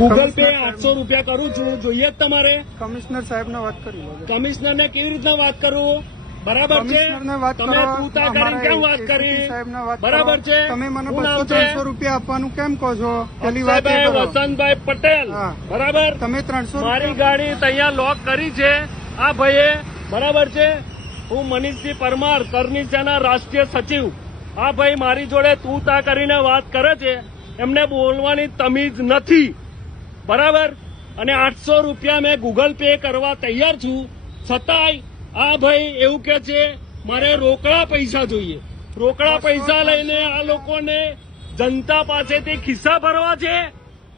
Google pay 800 રૂપિયા કરું છું, જોઈએ જ તમારે? કમિશનર સાહેબને વાત કરી લો. કમિશનરને કેવી રીતના વાત કરું? બરાબર છે, કમિશનરને વાત તમે કરો. તૂતા કરીને કેમ વાત કરી? સાહેબને વાત બરાબર કરો. છે, તમે મને શું નામ છે? 200-300 રૂપિયા આપવાનું કેમ કહો છો? પેલી વાત એ અક્ષયભાઈ કરો. વસંતભાઈ પટેલ. હા. બરાબર, તમે 300 મારી ગાડી તૈયાર લોક કરી છે આ ભાઈએ. બરાબર છે, હું મનીષજી પરમાર, કરનીચાના રાષ્ટ્રીય સચિવ. આ ભાઈ મારી જોડે તું તા કરીને વાત કરે છે, એમને બોલવાની તમીજ નથી. બરાબર, અને 800 રૂપિયા મેં ગૂગલ પે કરવા તૈયાર છું, છતાંય આ ભાઈ એવું કે છે મારે રોકડા પૈસા જોઈએ. રોકડા પૈસા લઈને આ લોકોને જનતા પાસેથી ખિસ્સા ભરવા છે.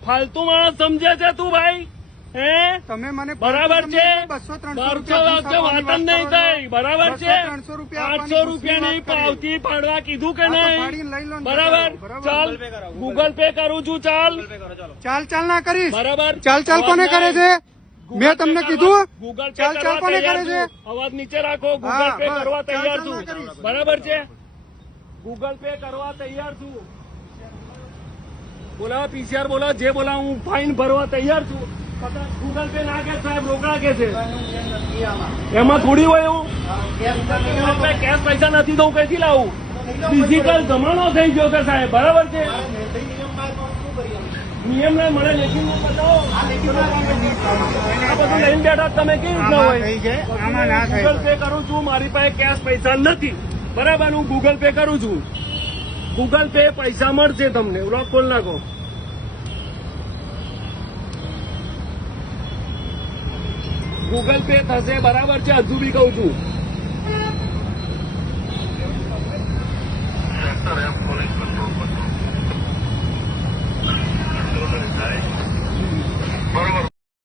ફાલતુ માણસ સમજે છે તું ભાઈ? હે? તમે મને બરાબર છે, 200-300 વાત જ નહીં થઈ. બરાબર છે, 800 રૂપિયા નહીં પાવતી પાડવા કીધું કે નહીં? લઈ લો ને. બરાબર, ચાલ ગૂગલ પે કરું છું. ચાલ ચાલ ના કરીશ. બરાબર, ચાલ કોને કરે છે? મેં તમને કીધું ગૂગલ પે ચાલ કરવા કોને તૈયાર કરે છે? છું. અવાજ નીચે રાખો. ગૂગલ હા, પે બસ. કરવા તૈયાર ચાલ ના છું. કરીશ. બરાબર છે, ગૂગલ પે કરવા તૈયાર છું. બોલાવો પીસીઆર, બોલાવો જે બોલાવો, હું ફાઇન ભરવા તૈયાર છું. ગૂગલ પે ના કે સાહેબ રોકડા કે છે, એમાં થોડી હોય એવું? કેશ પૈસા નથી તો હું કઈથી લાવું? ડિજિટલ જમાનો થઈ ગયો છે સાહેબ. બરાબર છે, નિયમ ને મને લેખિત બતાવો. આ બધું લઈને બેઠા તમે કેવી રીતના હોય? ગૂગલ પે કરું છું, મારી પાસે કેશ પૈસા નથી. બરાબર, હું ગૂગલ પે કરું છું. ગૂગલ પે પૈસા મળશે તમને. લોક ખોલ નાખો. ગૂગલ પે થશે. બરાબર છે, હજુ બી કહું છું.